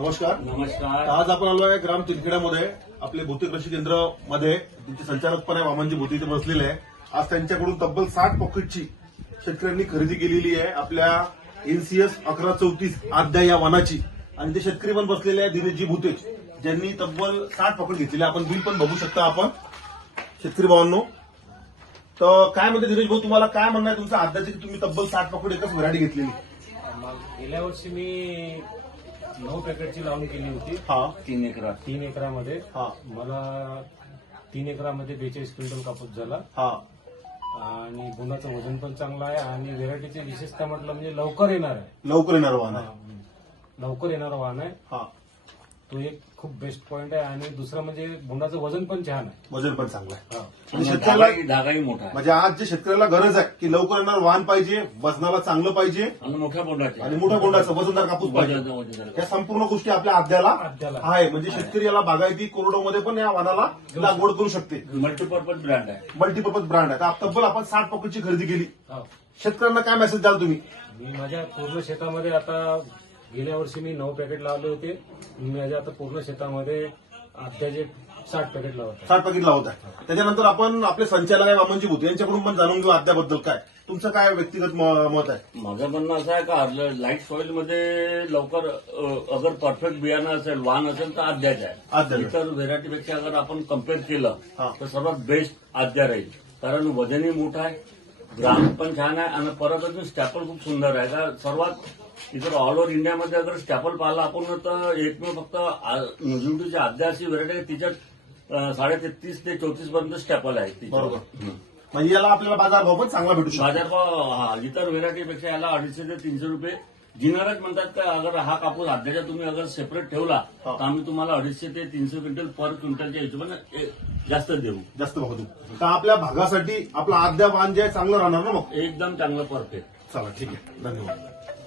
नमस्कार. नमस्कार. आज आपण आलोय ग्राम तिनखेड्यामध्ये आपले भोते कृषी केंद्र मध्ये त्यांचे संचालकपणे वामनजी भोते इथे बसलेले आहे. आज त्यांच्याकडून तब्बल 60 पॉकेटची शेतकऱ्यांनी खरेदी केलेली आहे आपल्या NCS 1134 आद्या या वाहनाची. आणि ते शेतकरी पण बसलेले आहे दिनेशजी भोते, ज्यांनी तब्बल 60 पॉकेट घेतलेले. आपण बिल पण बघू शकता आपण शेतकरी भावांनो. तर काय म्हणते दिनेश भाऊ, तुम्हाला काय म्हणणं आहे तुमचं आद्याची, की तुम्ही तब्बल 60 पॉकेट एकच व्हरायटी घेतलेली? गेल्या वर्षी मी 9 पॅकेटची लावणी केली होती. हा 3 एकरामध्ये. हा मला 3 एकरामध्ये 42 क्विंटल कापूस झाला. हा आणि गुणाचं वजन पण चांगलं आहे आणि व्हेरायटीची विशेषता म्हटलं म्हणजे लवकर येणार आहे. लवकर येणार वाहन आहे. लवकर येणारं वाहन आहे. हा तो एक खूप बेस्ट पॉइंट आहे. आणि दुसरं म्हणजे गुणाचं वजन पण छान आहे. वजन पण चांगलं आहे. हा. म्हणजे शेतकऱ्याला धागाही मोठा आहे म्हणजे आज जे शेतकऱ्याला गरज आहे की लवकर येणार वाहन पाहिजे, वजनाला चांगलं पाहिजे आणि मोठ्या बोंडाचे आणि मोठ्या बोंडाचं वजनदार कापूस पाहिजे. या संपूर्ण गोष्टी आपल्या आद्याला आहे. म्हणजे शेतकरी याला बागायती कोरडोमध्ये पण या वाहनाला लागवड करू शकते. मल्टीपर्पज ब्रँड आहे. मल्टीपर्पज ब्रँड आहे. तर तब्बल आपण 60 पॉकेटची खरेदी केली. हा. शेतकऱ्यांना काय मेसेज द्याल तुम्ही? मी माझ्या पूर्ण शेतामध्ये आता गेल्या वर्षी मी 9 पॅकेट लावले होते. मी माझ्या आता पूर्ण शेतामध्ये आत्ताचे 60 पॅकेट लावत आहे. 60 पॉकेट लावत आहे. त्याच्यानंतर आपण आपले संचालक आहे वामनजी भोते यांच्याकडून पण जाणून घेऊ आद्याबद्दल काय तुमचं काय व्यक्तिगत मत आहे. माझं म्हणणं असं आहे का लाईट सॉइल मध्ये लवकर अगर परफेक्ट बियाणं असेल, वाहन असेल तर आद्याच आहे. आद्या इतर व्हेरायटीपेक्षा अगर आपण कम्पेअर केलं हा. तर सर्वात बेस्ट आद्या राहील. कारण वजनही मोठं आहे, ग्राम पण छान आहे आणि परत अजून स्टॅपल खूप सुंदर आहे. का सर्वात इतर ऑल ओव्हर इंडियामध्ये अगर स्टॅपल पाहिला आपण तर एकमेव फक्त नुजिवटीची आद्या अशी व्हेरायटी आहे तिच्यात 33.5 ते 34 पर्यंत स्टॅपल आहे तिच्यात. बरोबर. म्हणजे याला आपल्याला बाजारभाव पण चांगला भेटू शकतो. बाजारभाव इतर व्हेरायटीपेक्षा याला 250 ते 300 रुपये जिनारच म्हणतात. का अगर हा कापूस आद्याचा तुम्ही अगर सेपरेट ठेवला तर आम्ही तुम्हाला 250 ते 300 क्विंटल पर क्विंटलच्या हिशोबाने जास्त देऊ, जास्त भाव देऊ. तर आपल्या भागासाठी आपला आद्या वाहन जे आहे चांगलं राहणार ना मग. एकदम चांगलं परफेक्ट. चला ठीक आहे, धन्यवाद.